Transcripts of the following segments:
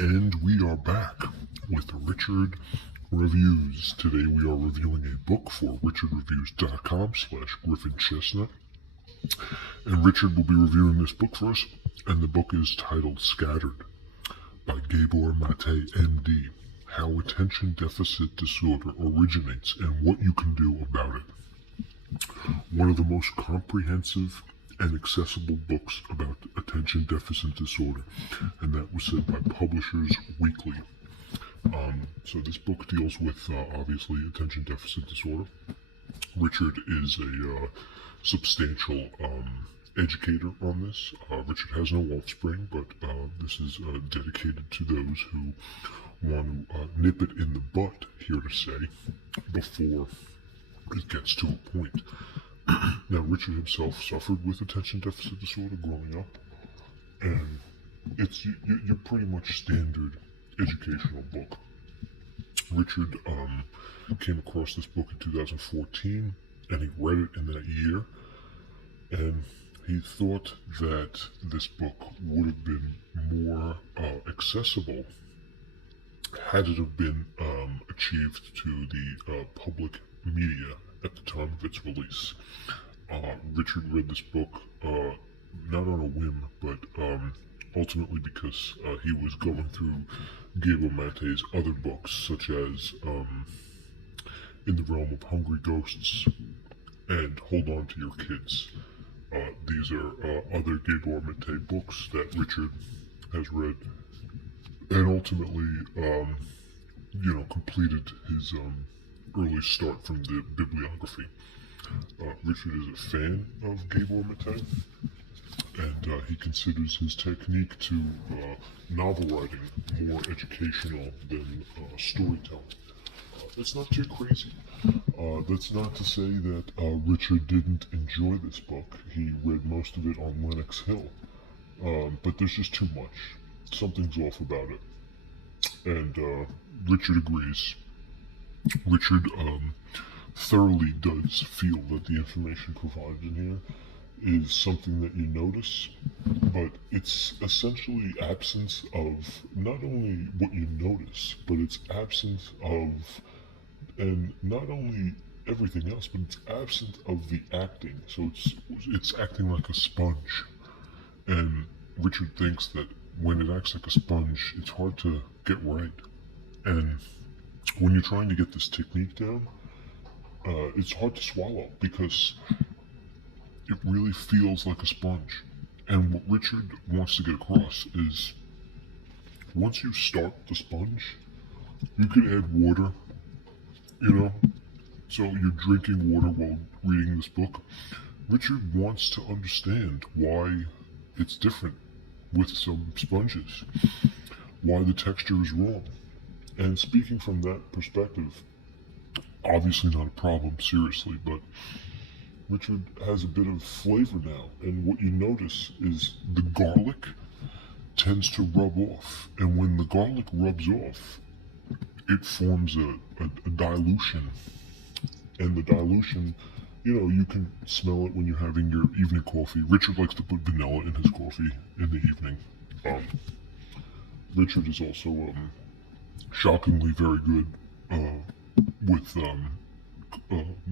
And we are back with Richard Reviews. Today we are reviewing a book for richardreviews.com/GriffinChestnut. And Richard will be reviewing this book for us, and the book is titled Scattered by Gabor Mate, MD. How Attention Deficit Disorder Originates and What You Can Do About It. One of the most comprehensive and accessible books about attention deficit disorder, and that was said by Publishers Weekly. So this book deals with, obviously, attention deficit disorder. Richard is a substantial educator on this. Richard has no offspring, but this is dedicated to those who want to nip it in the butt, here to say, before it gets to a point. Now, Richard himself suffered with attention deficit disorder growing up, and it's your pretty much standard educational book. Richard came across this book in 2014, and he read it in that year, and he thought that this book would have been more accessible had it have been achieved to the public media at the time of its release. Richard read this book not on a whim, but ultimately because he was going through Gabor Mate's other books, such as In the Realm of Hungry Ghosts and Hold On to Your Kids. These are other Gabor Mate books that Richard has read and ultimately, completed his early start from the bibliography. Richard is a fan of Gabor Mate, and he considers his technique to novel writing more educational than storytelling. That's not too crazy. That's not to say that Richard didn't enjoy this book. He read most of it on Lenox Hill, but there's just too much. Something's off about it, and Richard agrees. Richard thoroughly does feel that the information provided in here is something that you notice, but it's essentially absence of not only what you notice, but it's absence of, and not only everything else, but it's absent of the acting. So it's acting like a sponge, and Richard thinks that when it acts like a sponge, it's hard to get right. And when you're trying to get this technique down, it's hard to swallow because it really feels like a sponge. And what Richard wants to get across is once you start the sponge, you can add water, so you're drinking water while reading this book. Richard wants to understand why it's different with some sponges, why the texture is wrong. And speaking from that perspective, obviously not a problem, seriously, but Richard has a bit of flavor now, and what you notice is the garlic tends to rub off, and when the garlic rubs off, it forms a dilution, and the dilution, you can smell it when you're having your evening coffee. Richard likes to put vanilla in his coffee in the evening. Richard is also shockingly very good with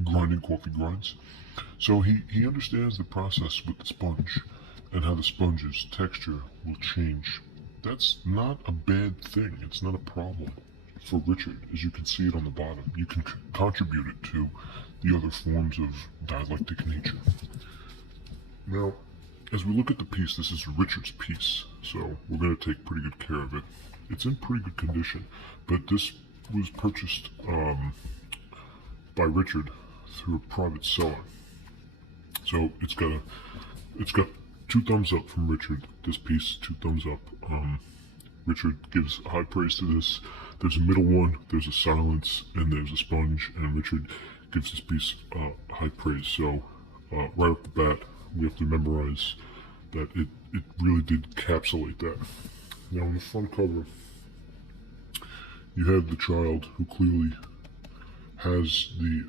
grinding coffee grinds. So he understands the process with the sponge and how the sponge's texture will change. That's not a bad thing. It's not a problem for Richard, as you can see it on the bottom. You can contribute it to the other forms of dialectic nature. Now, as we look at the piece, this is Richard's piece, so we're going to take pretty good care of it. It's in pretty good condition, but this was purchased by Richard through a private seller. So it's got 2 thumbs up from Richard. This piece, 2 thumbs up. Richard gives high praise to this. There's a middle one, there's a silence, and there's a sponge, and Richard gives this piece high praise. So right off the bat, we have to memorize that it really did encapsulate that. Now on the front cover, you have the child who clearly has the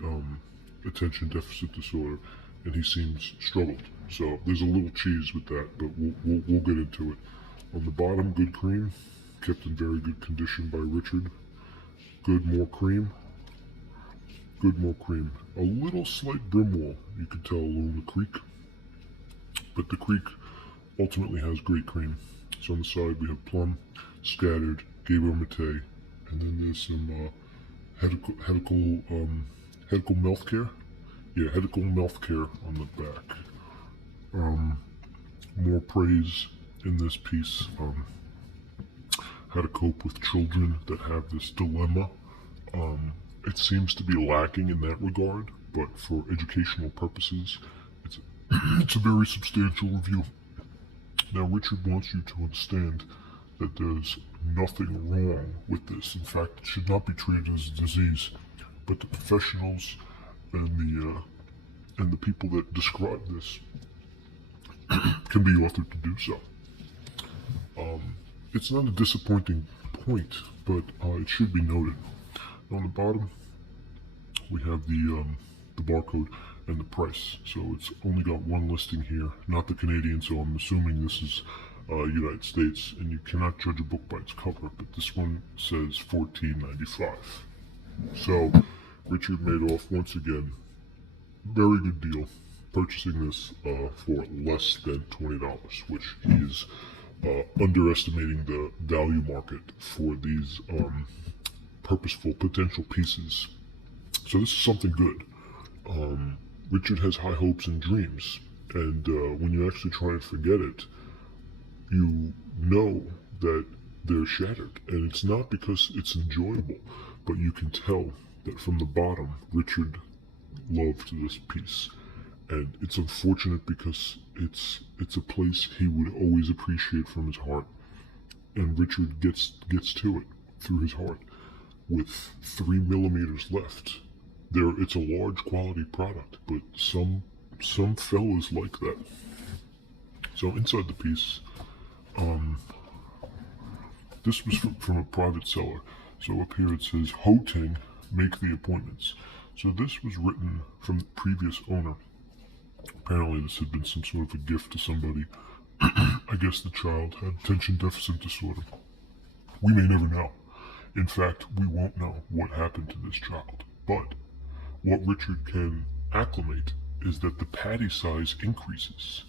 attention deficit disorder, and he seems struggled. So there's a little cheese with that, but we'll get into it. On the bottom, good cream. kept in very good condition by Richard. Good, more cream. Good, more cream. A little slight brim wall, you could tell along the creek, but the creek ultimately has great cream. So on the side we have plum, scattered, Gabor Mate, and then there's some hedical mouth care. Yeah, hedical mouth care on the back. More praise in this piece. How to cope with children that have this dilemma. It seems to be lacking in that regard, but for educational purposes, it's a very substantial review. Now, Richard wants you to understand that there's nothing wrong with this. In fact, it should not be treated as a disease, but the professionals and the people that describe this can be authored to do so. It's not a disappointing point, but it should be noted. On the bottom, we have the barcode and the price. So it's only got one listing here, not the Canadian, so I'm assuming this is United States, and you cannot judge a book by its cover, but this one says $14.95. So Richard made off once again. Very good deal, purchasing this for less than $20, which is underestimating the value market for these purposeful potential pieces. So this is something good. Richard has high hopes and dreams, and when you actually try and forget it, you know that they're shattered. And it's not because it's enjoyable, but you can tell that from the bottom, Richard loved this piece. And it's unfortunate because it's a place he would always appreciate from his heart. And Richard gets to it through his heart with 3 millimeters left. It's a large quality product, but some fellas like that. So inside the piece, this was from a private seller. So up here it says, Ho-Ting, make the appointments. So this was written from the previous owner. Apparently this had been some sort of a gift to somebody. I guess the child had attention deficit disorder. We may never know. In fact, we won't know what happened to this child. But what Richard can acclimate is that the patty size increases.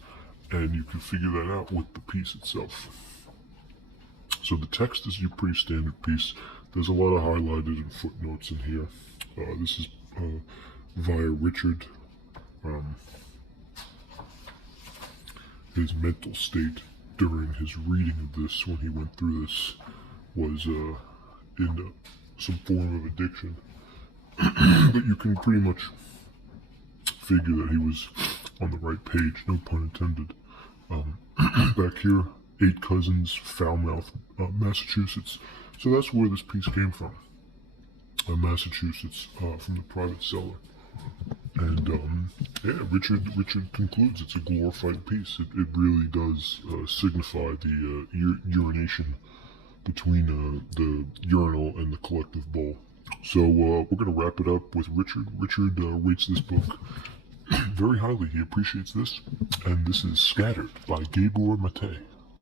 And you can figure that out with the piece itself. So the text is your pretty standard piece. There's a lot of highlighted and footnotes in here. This is via Richard. His mental state during his reading of this, when he went through this, was in some form of addiction. But you can pretty much figure that he was on the right page, no pun intended. Back here, 8 Cousins, Falmouth, Massachusetts. So that's where this piece came from. Massachusetts, from the private seller. And yeah, Richard concludes it's a glorified piece. It really does signify the urination between the urinal and the collective bowl. So we're going to wrap it up with Richard. Richard rates this book very highly. He appreciates this. And this is Scattered by Gabor Mate.